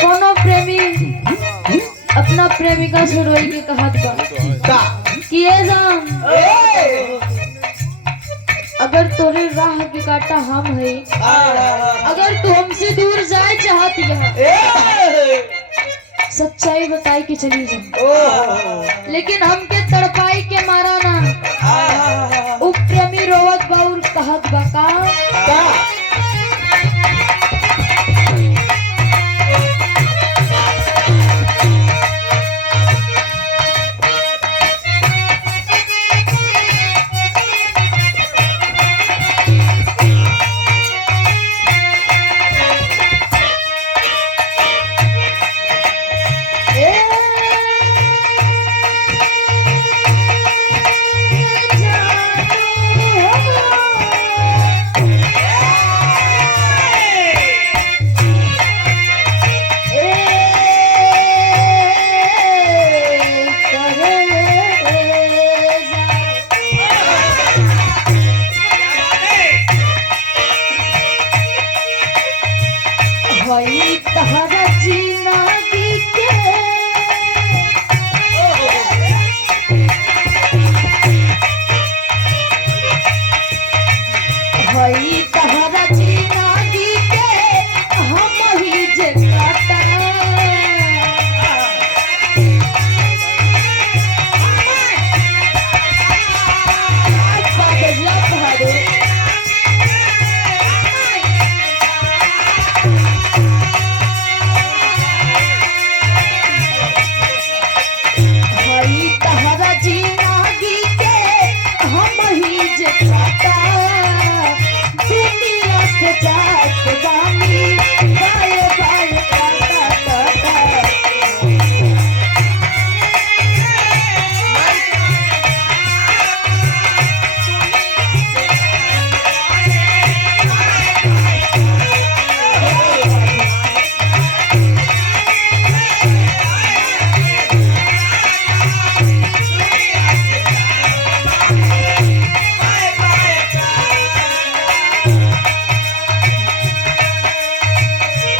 कोनो प्रेमी अपना प्रेमिका से रोई के कहत बा कि ये जान अगर तोरे राह के काटा हम है, अगर तू हमसे दूर जाए चाहती है, सच्चाई बताई के चली जा, लेकिन हमके तड़पाई के मारा ना। उ प्रेमी रोवत बाउर कहत बा का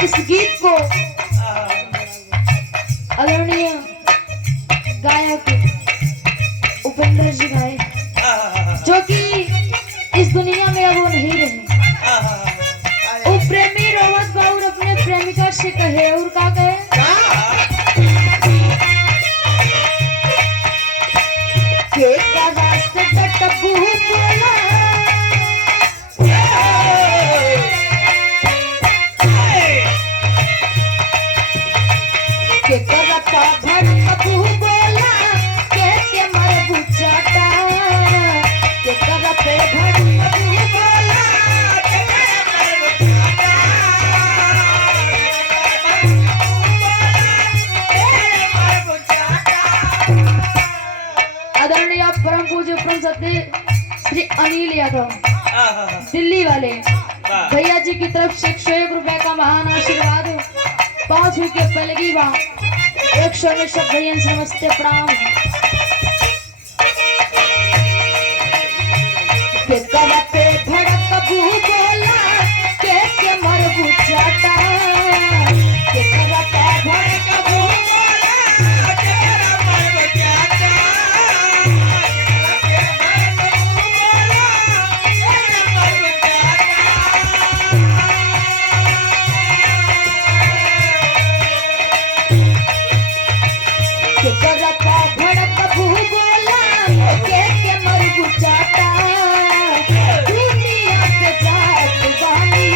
इस गीत को आदरणीय गायक उपेंद्र जी गाए, जो कि इस दुनिया में अब वो नहीं रहे। वो प्रेमी रोवत बाउर अपने प्रेमिका से कहे और का कहे के का रास्ते टप्पू बोला के करता भर कबू बोला के मर बुचाता के करते भर कबू बोला के मर बुचाता। आदरणीय परम पूज्य परम सत्य श्री अनिल यादव दिल्ली वाले भैया जी की तरफ से 101 रुपए का महान आशीर्वाद, 5 के पलगी बा 100 में सब भैया से नमस्ते प्रणाम। के करते भड़क कबू बोला के मर बुचाता के करते भड़क कबू बोला के मर बुचाता के करता भड़क कबू बोला के मर बुचाता दुनिया से जात जानी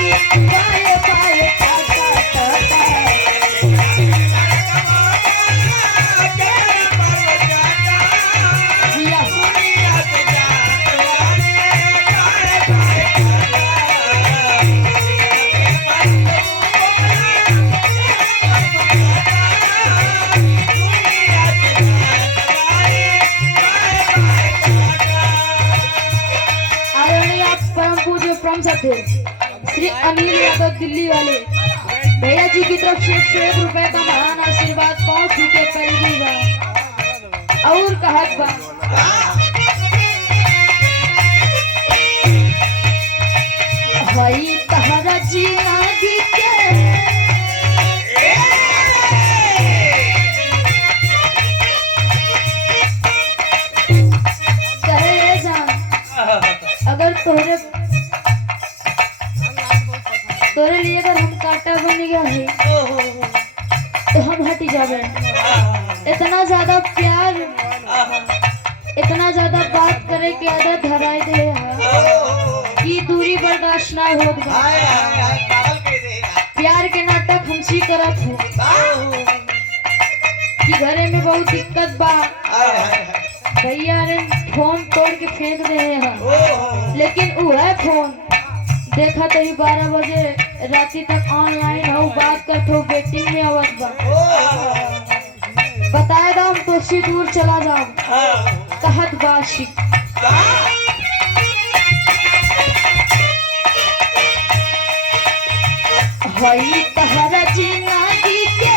बाय बाय श्री अनिल यादव दिल्ली वाले भैया जी की तरफ से 101 रुपए का महान आशीर्वाद, 5 के पहली बा और कहत बा भाई तहरा जी नागी के तो हम हट जावे। इतना ज्यादा प्यार, इतना ज्यादा बात करे के आदत धराई दे कि दूरी बर्दाश्त ना होत बा। प्यार के नाटक हमसी करत है कि घरे में बहुत दिक्कत बा। भैया ने फोन तोड़ के फेंक दे हैं, लेकिन वो है फोन देखा तो ही 12 बजे राती तक ऑनलाइन हो बात करते हो, वेटिंग में आवत बा। बताए दाम तो सी दूर चला जाओ कहत बाशी हई तहरा जिंदगी के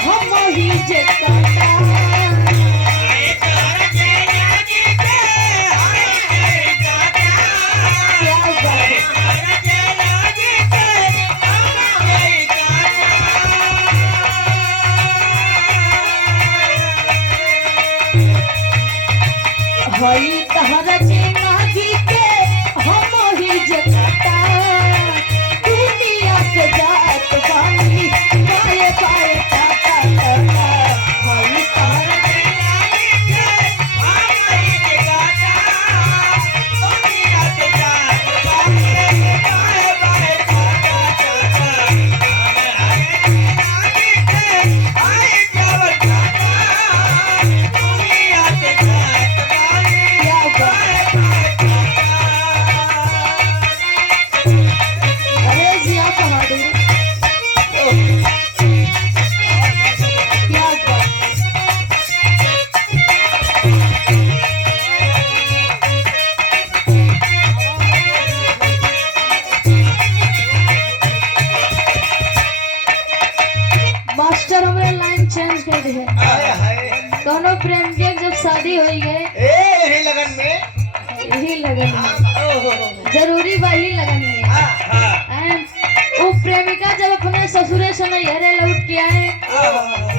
हम ही जे काटा। हई तहरा जिंदगी के हम ही जे काटा। दुनिया से जात बानी पाए पाए काटा काटा। हई तहरा जिंदगी के हम ही जे काटा। दुनिया से जात बानी पाए पाए काटा काटा। मास्टर हमारे लाइन चेंज कर दे। दोनों प्रेम के जब शादी हो गए यही लगन में जरूरी वही लगन में वो प्रेमिका जब अपने ससुरे से नैहरे लौट के आए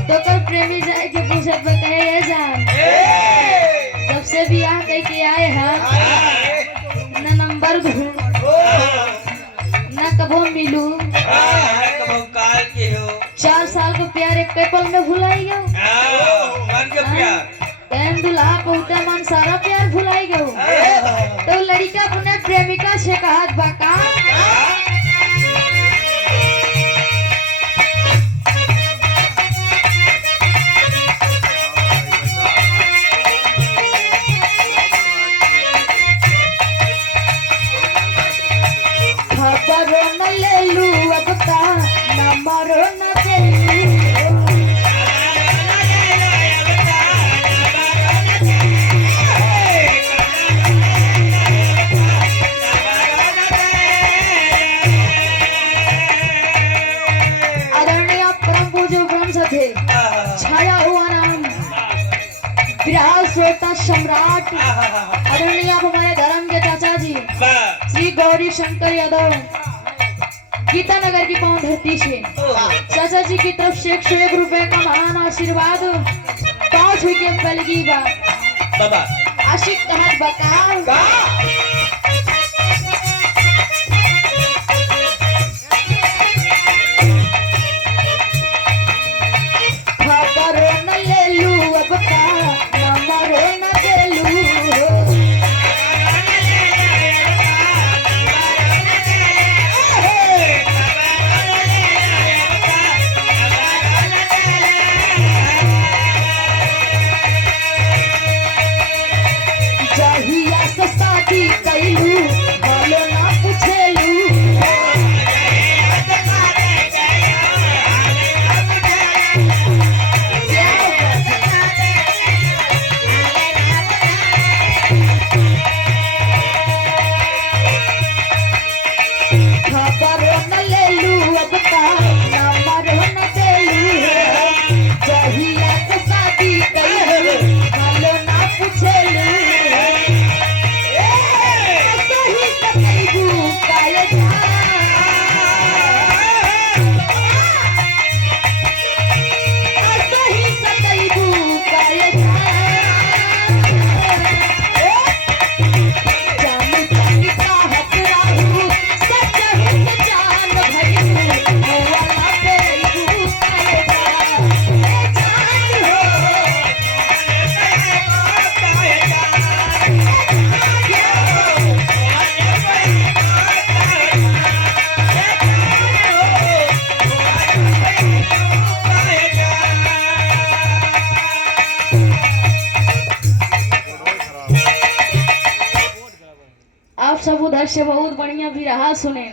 तो कल प्रेमी जाए के पूछे पे कहे ये जान जब से बियाह कह के आए हैं न नंबर ढूंढ न कबो मिलू। 4 साल को प्यार एक पल में भुलाई गयो। दुल्हा बहुते मन सारा प्यार भुलाई गयो। तो लड़का अपने प्रेमिका से कहत बाका खबरो न ले लू अब का नंबरो न दे लू। आदरणीय परम पूज्य वंश थे छाया हुआ नाम विराट श्रोता सम्राट आदरणीय हमारे धर्म के चाचा जी श्री गौरी शंकर यादव गीता नगर की पावन धरती से चाचा जी की तरफ से 101 रुपए का महान आशीर्वाद 5 विकेट बलगी बाबा आशिक कहत बका खबरो न ले लू अब का नंबरो न दे लू। जहिया से शादी से बहुत बढ़िया भी रहा सुने।